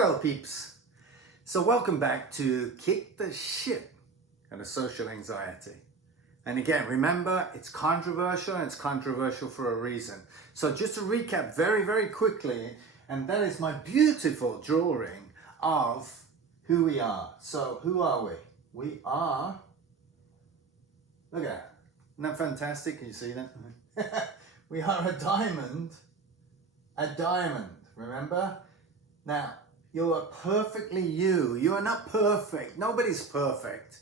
Hello peeps. So welcome back to Kick the Shit out of Social Anxiety. And again, remember, it's controversial and it's controversial for a reason. So just to recap very quickly, and that is my beautiful drawing of who we are. So who are we? We are, look at that. Isn't that fantastic? Can you see that? We are a diamond. A diamond, remember? Now, you are perfectly you. You are not perfect. Nobody's perfect.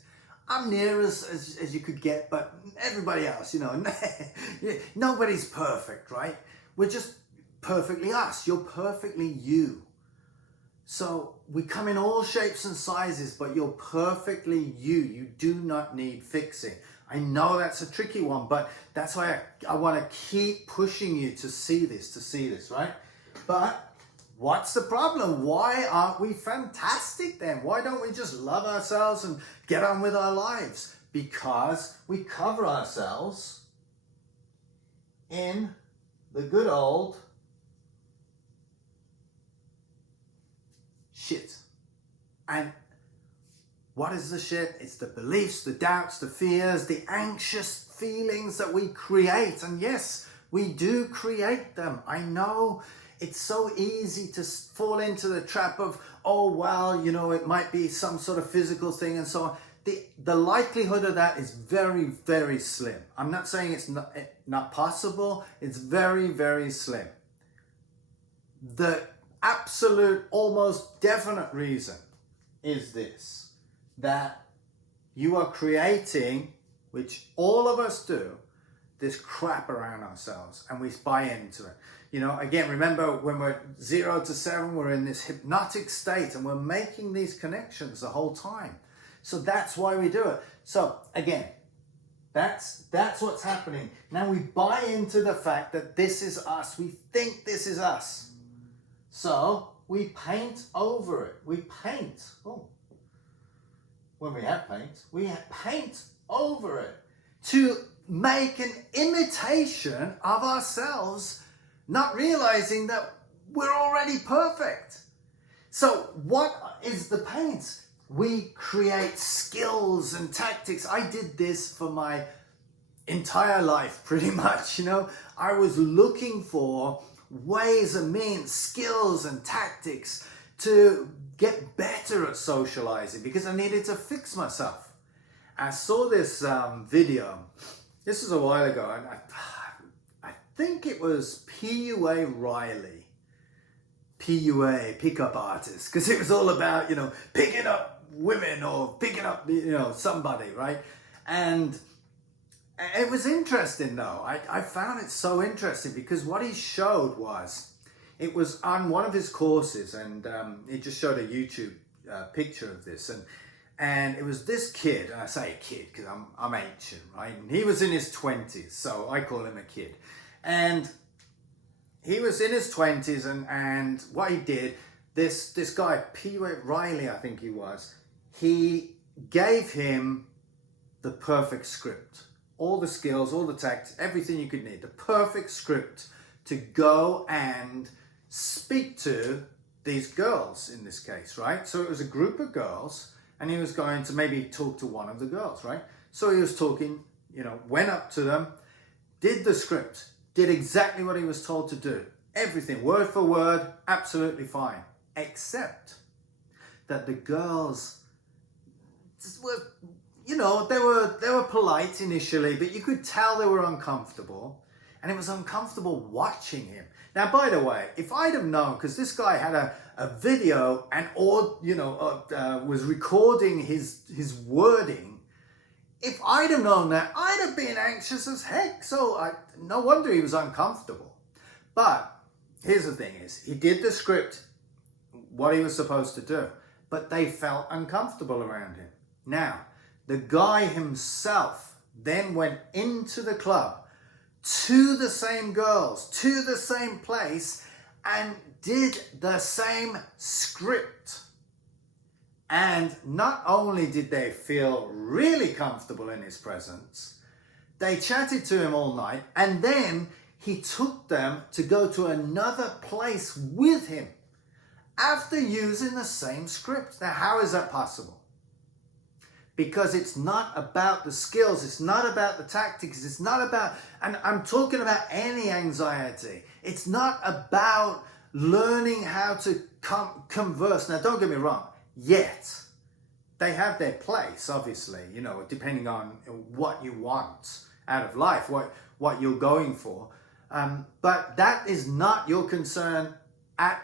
I'm near as you could get, but everybody else, you know, nobody's perfect, right? We're just perfectly us. You're perfectly you. So we come in all shapes and sizes, but you're perfectly you. You do not need fixing. I know that's a tricky one, but that's why I want to keep pushing you to see this, right? But what's the problem? Why aren't we fantastic then? Why don't we just love ourselves and get on with our lives? Because we cover ourselves in the good old shit. And what is the shit? It's the beliefs, the doubts, the fears, the anxious feelings that we create. And yes, we do create them. I know it's so easy to fall into the trap of, oh, well, you know, it might be some sort of physical thing and so on. The likelihood of that is very slim. I'm not saying it's not possible. It's very slim. The absolute, almost definite reason is this, that you are creating, which all of us do, this crap around ourselves and we buy into it. You know, again, remember when we're 0 to 7, we're in this hypnotic state and we're making these connections the whole time. So that's why we do it. So again, that's what's happening. Now we buy into the fact that this is us. We think this is us. So we paint over it. We paint. Oh. When we have paint, we paint over it to make an imitation of ourselves, not realizing that we're already perfect. So what is the paint? We create skills and tactics. I did this for my entire life, pretty much, you know. I was looking for ways and means, skills and tactics to get better at socializing because I needed to fix myself. I saw this video. This was a while ago, and I think it was PUA Riley. PUA, pickup artist, because it was all about, you know, picking up women or picking up, you know, somebody, right? And it was interesting though. I found it so interesting because what he showed was, it was on one of his courses, and he just showed a YouTube picture of this, and it was this kid, and I say a kid because I'm ancient, right? And he was in his 20s, so I call him a kid. And he was in his 20s, and what he did, this guy, P. Riley, I think he was, he gave him the perfect script. All the skills, all the tactics, everything you could need. The perfect script to go and speak to these girls in this case, right? So it was a group of girls, and he was going to maybe talk to one of the girls, right? So he was talking, you know, went up to them, did the script, did exactly what he was told to do. Everything, word for word, absolutely fine. Except that the girls were, you know, they were polite initially, but you could tell they were uncomfortable, and it was uncomfortable watching him. Now, by the way, if I'd have known, because this guy had a video and all, you know, was recording his wording, if I'd have known that, I'd have been anxious as heck. So no wonder he was uncomfortable. But here's the thing is, he did the script, what he was supposed to do, but they felt uncomfortable around him. Now, the guy himself then went into the club, to the same girls, to the same place, and did the same script. And not only did they feel really comfortable in his presence, they chatted to him all night, and then he took them to go to another place with him. after using the same script. Now, how is that possible? Because it's not about the skills, it's not about the tactics, it's not about, and I'm talking about any anxiety. It's not about learning how to converse. Now, don't get me wrong, yet they have their place, obviously, you know, depending on what you want out of life, what you're going for. But that is not your concern at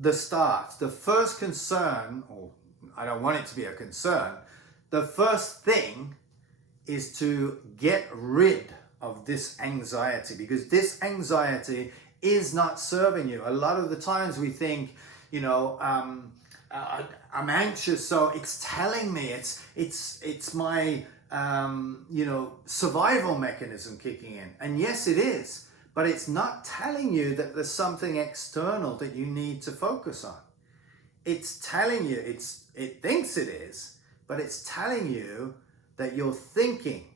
the start. The first concern, or I don't want it to be a concern, the first thing is to get rid of this anxiety, because this anxiety is not serving you. A lot of the times we think, you know, I'm anxious, so it's telling me, it's my you know, survival mechanism kicking in. And yes, it is, but it's not telling you that there's something external that you need to focus on. It's telling you, it thinks it is, but it's telling you that you're thinking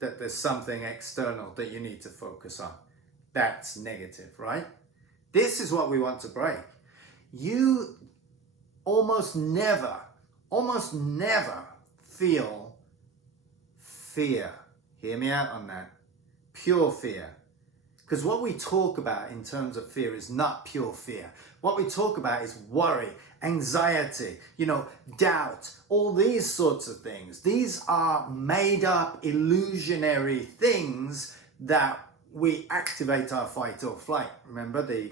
that there's something external that you need to focus on. That's negative, right? This is what we want to break. You almost never feel fear. Hear me out on that. Pure fear. Because what we talk about in terms of fear is not pure fear. What we talk about is worry, anxiety, you know, doubt, all these sorts of things. These are made up, illusionary things that we activate our fight or flight. Remember the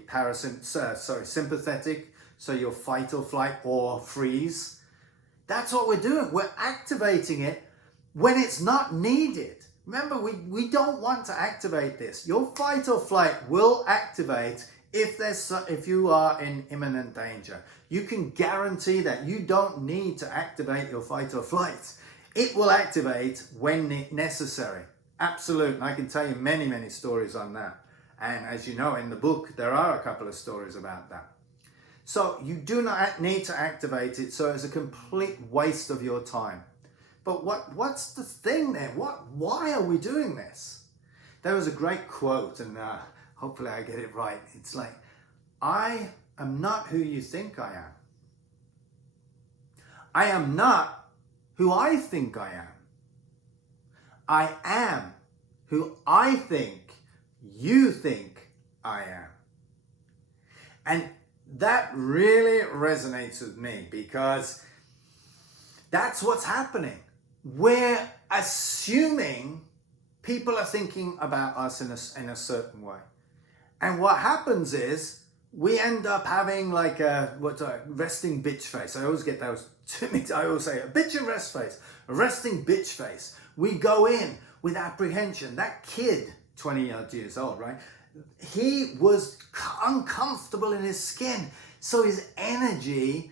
sympathetic, so your fight or flight or freeze. That's what we're doing. We're activating it when it's not needed. Remember, we don't want to activate this. Your fight or flight will activate if you are in imminent danger. You can guarantee that you don't need to activate your fight or flight. It will activate when necessary. Absolute. And I can tell you many, many stories on that. And as you know, in the book, there are a couple of stories about that. So you do not need to activate it, so it's a complete waste of your time. But what's the thing there? Why are we doing this? There was a great quote, and hopefully I get it right. It's like, I am not who you think I am. I am not who I think I am. I am who I think you think I am. And that really resonates with me, because that's what's happening. We're assuming people are thinking about us in a certain way. And what happens is we end up having like a resting bitch face. I always get those. I always say a bitch and rest face, a resting bitch face. We go in with apprehension. That kid, 20 odd years old, right? He was uncomfortable in his skin. So his energy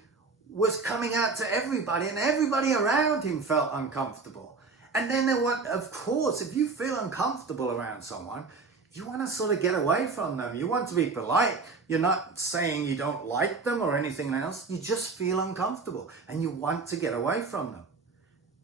was coming out to everybody, and everybody around him felt uncomfortable. And then of course, if you feel uncomfortable around someone, you want to sort of get away from them. You want to be polite. You're not saying you don't like them or anything else. You just feel uncomfortable and you want to get away from them.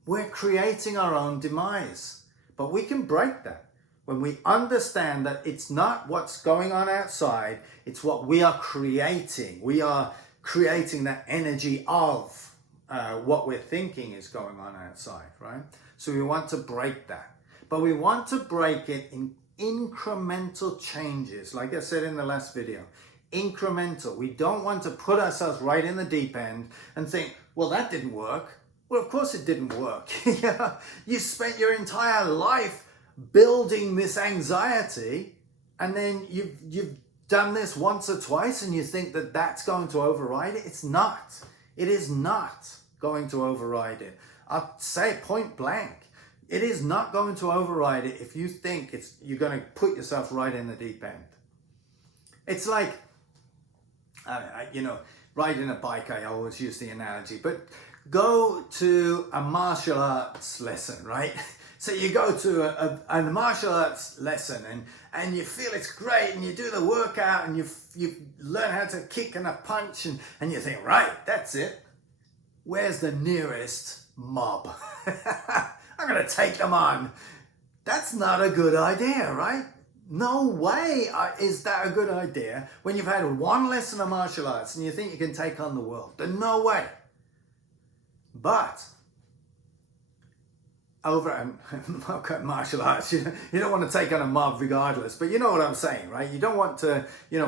We're creating our own demise, but we can break that when we understand that it's not what's going on outside, it's what we are creating. We are creating that energy of what we're thinking is going on outside, right? So we want to break that, but we want to break it in incremental changes. Like I said in the last video, incremental. We don't want to put ourselves right in the deep end and think, well, that didn't work. Well, of course it didn't work. Yeah, you spent your entire life building this anxiety, and then you've done this once or twice and you think that that's going to override it. It's not. It is not going to override it. I'll say point blank. It is not going to override it if you think you're going to put yourself right in the deep end. It's like, riding a bike, I always use the analogy, but go to a martial arts lesson, right? So you go to a martial arts lesson and you feel it's great, and you do the workout and you learn how to kick and a punch and you think, right, that's it. Where's the nearest mob? I'm going to take them on. That's not a good idea, right? No way is that a good idea when you've had one lesson of martial arts and you think you can take on the world. There's no way. But okay, martial arts, you don't want to take on a mob regardless, but you know what I'm saying, right? You don't want to,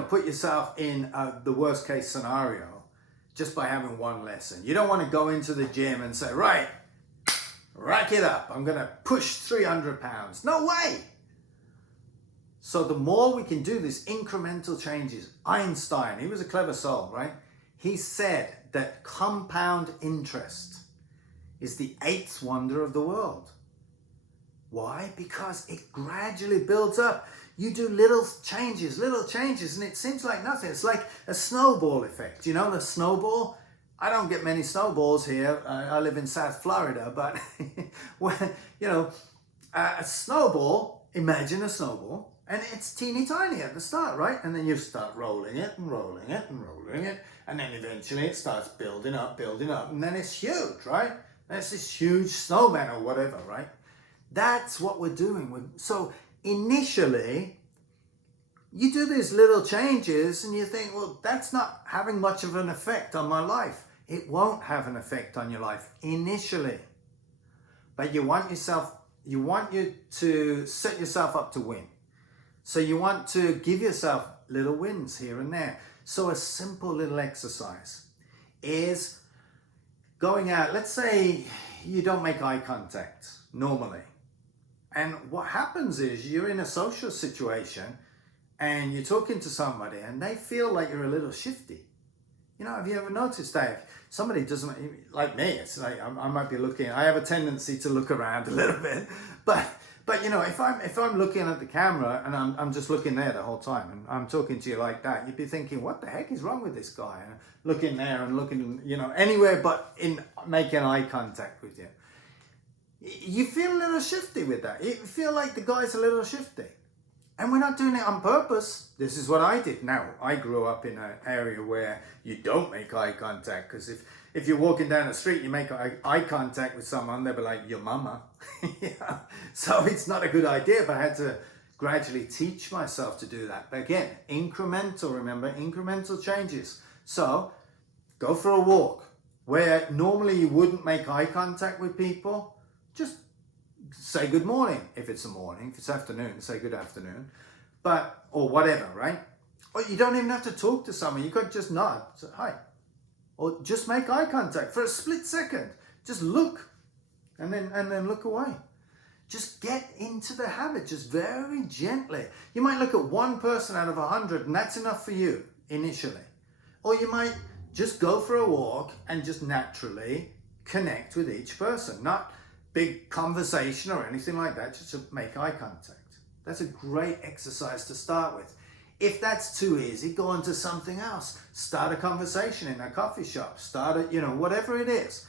put yourself in the worst case scenario just by having one lesson. You don't want to go into the gym and say, right, rack it up. I'm going to push 300 pounds. No way. So the more we can do these incremental changes, Einstein, he was a clever soul, right? He said that compound interest is the 8th wonder of the world. Why? Because it gradually builds up. You do little changes, and it seems like nothing. It's like a snowball effect. You know the snowball? I don't get many snowballs here. I live in South Florida, but a snowball, imagine a snowball, and it's teeny tiny at the start, right? And then you start rolling it and rolling it and rolling it, and then eventually it starts building up, and then it's huge, right? That's this huge snowman or whatever, right? That's what we're doing. So initially, you do these little changes and you think, well, that's not having much of an effect on my life. It won't have an effect on your life initially. But you want you to set yourself up to win. So you want to give yourself little wins here and there. So a simple little exercise is going out. Let's say you don't make eye contact normally. And what happens is you're in a social situation and you're talking to somebody and they feel like you're a little shifty. Have you ever noticed that? If somebody doesn't, like me, it's like I might be looking, I have a tendency to look around a little bit, but if I'm looking at the camera and I'm just looking there the whole time and I'm talking to you like that, you'd be thinking, what the heck is wrong with this guy? And looking there and looking, anywhere but in making eye contact with you. You feel a little shifty with that. You feel like the guy's a little shifty. And we're not doing it on purpose. This is what I did. Now, I grew up in an area where you don't make eye contact, because if you're walking down the street, you make eye contact with someone, they'll be like, your mama. Yeah. So it's not a good idea, but I had to gradually teach myself to do that. But again, incremental, remember, incremental changes. So go for a walk where normally you wouldn't make eye contact with people. Just say good morning if it's a morning. If it's afternoon, say good afternoon. Or whatever, right? Or you don't even have to talk to someone. You could just nod, say hi. Or just make eye contact for a split second. Just look and then look away. Just get into the habit, just very gently. You might look at one person out of 100 and that's enough for you initially. Or you might just go for a walk and just naturally connect with each person. Not big conversation or anything like that, just to make eye contact. That's a great exercise to start with. If that's too easy, go on to something else. Start a conversation in a coffee shop. Start whatever it is.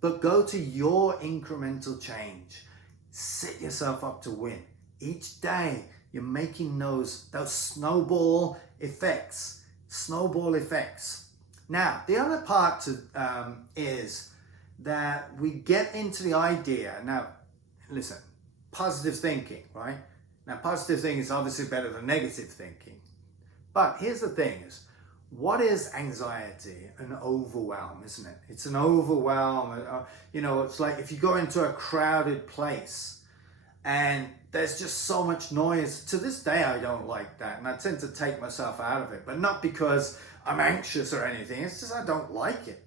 But go to your incremental change. Set yourself up to win. Each day, you're making those snowball effects. Snowball effects. Now, the other part is that we get into the idea. Now, listen, positive thinking, right? Now, positive thinking is obviously better than negative thinking. But here's the thing is, what is anxiety? An overwhelm, isn't it? It's an overwhelm. It's like if you go into a crowded place and there's just so much noise. To this day, I don't like that. And I tend to take myself out of it, but not because I'm anxious or anything. It's just I don't like it.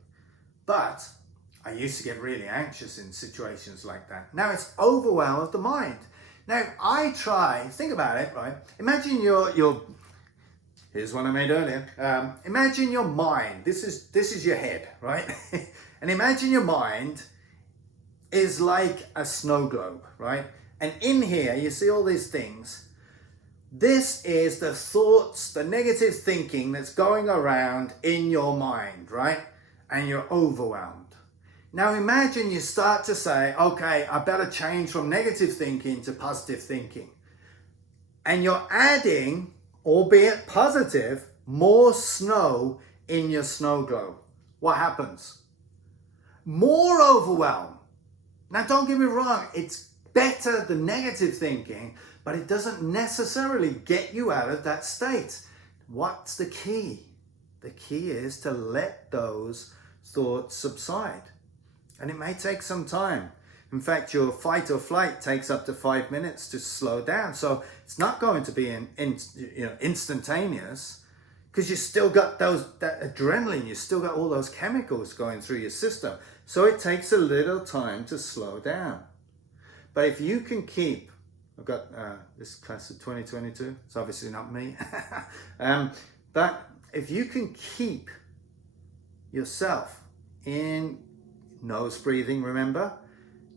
But I used to get really anxious in situations like that. Now it's overwhelm of the mind. Now think about it, right? Imagine here's one I made earlier. Imagine your mind. This is your head, right? And imagine your mind is like a snow globe, right? And in here, you see all these things. This is the thoughts, the negative thinking that's going around in your mind, right? And you're overwhelmed. Now imagine you start to say, okay, I better change from negative thinking to positive thinking. And you're adding, albeit positive, more snow in your snow globe. What happens? More overwhelm. Now don't get me wrong, it's better the negative thinking, but it doesn't necessarily get you out of that state. What's the key? The key is to let those thoughts subside. And it may take some time. In fact, your fight or flight takes up to 5 minutes to slow down. So it's not going to be instantaneous, because you still got that adrenaline, you still got all those chemicals going through your system. So it takes a little time to slow down. But if you can keep, I've got this class of 2022, it's obviously not me, but if you can keep yourself in nose breathing, remember?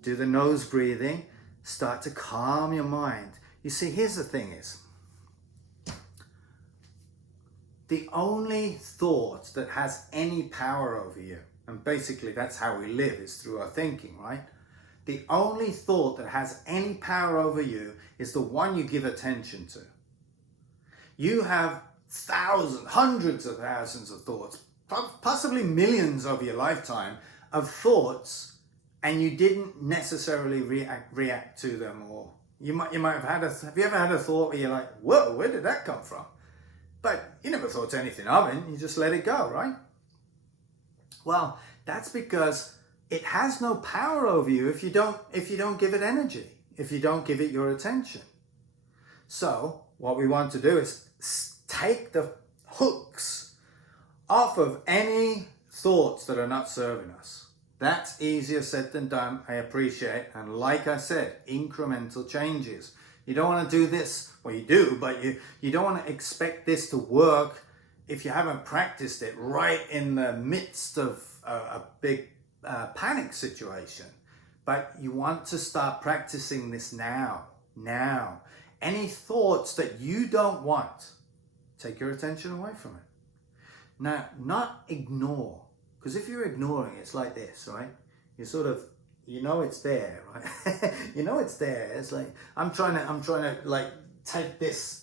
Do the nose breathing, start to calm your mind. You see, here's the thing is, the only thought that has any power over you, and basically that's how we live, is through our thinking, right? The only thought that has any power over you is the one you give attention to. You have thousands, hundreds of thousands of thoughts, possibly millions over your lifetime of thoughts, and you didn't necessarily react to them. Or you might have had have you ever had a thought where you're like, whoa, where did that come from? But you never thought anything of it, you just let it go, right? Well, that's because it has no power over you if you don't give it energy, if you don't give it your attention. So what we want to do is take the hooks off of any thoughts that are not serving us. That's easier said than done, I appreciate. And like I said, incremental changes. You don't want to do this, well you do, but you don't want to expect this to work if you haven't practiced it right in the midst of a big panic situation. But you want to start practicing this now. Any thoughts that you don't want, take your attention away from it. Now, not ignore. Because if you're ignoring it, it's like this, right? You sort of, you know it's there, right? You know it's there. It's like, I'm trying to like take this,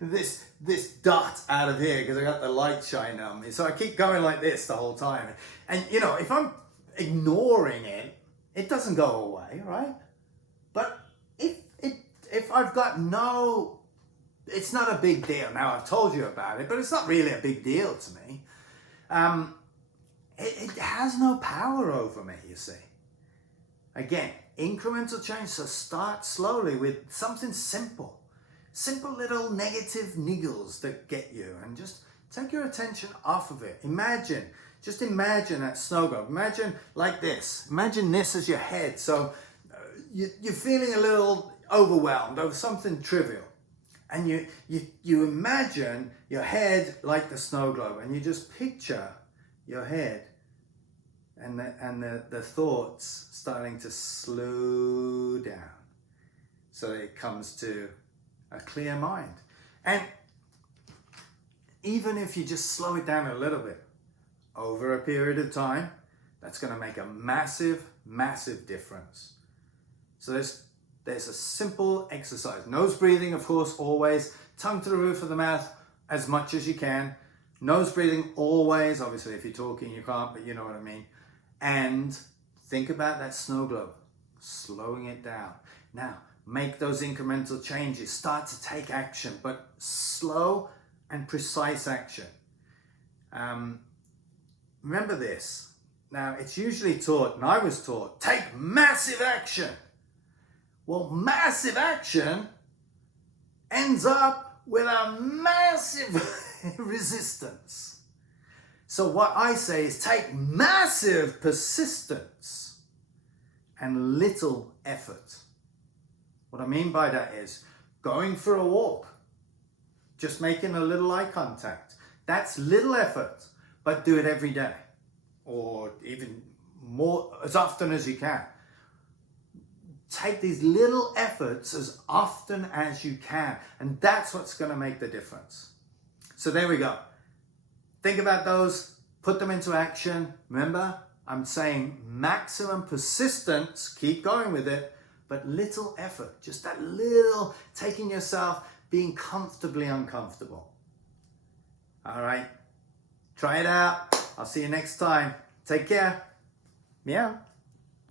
this dot out of here because I got the light shining on me. So I keep going like this the whole time. And you know, if I'm ignoring it, it doesn't go away, right? But if I've got no, it's not a big deal. Now I've told you about it, but it's not really a big deal to me. It has no power over me, you see. Again, incremental change, so start slowly with something simple. Simple little negative niggles that get you, and just take your attention off of it. Just imagine that snow globe. Imagine like this. Imagine this as your head. So you're feeling a little overwhelmed over something trivial. And you imagine your head like the snow globe, and you just picture your head and the thoughts starting to slow down so that it comes to a clear mind. And even if you just slow it down a little bit over a period of time, that's going to make a massive, massive difference. So there's a simple exercise. Nose breathing, of course, always. Tongue to the roof of the mouth as much as you can. Nose breathing always. Obviously, if you're talking, you can't, but you know what I mean. And think about that snow globe. Slowing it down. Now, make those incremental changes. Start to take action, but slow and precise action. Remember this. Now, it's usually taught, and I was taught, take massive action. Well, massive action ends up with a massive resistance. So what I say is take massive persistence and little effort. What I mean by that is going for a walk, just making a little eye contact. That's little effort, but do it every day, or even more, as often as you can. Take these little efforts as often as you can, and that's what's going to make the difference. So there we go. Think about those, put them into action. Remember, I'm saying maximum persistence, keep going with it, but little effort, just that little, taking yourself, being comfortably uncomfortable. All right, try it out. I'll see you next time. Take care. Meow.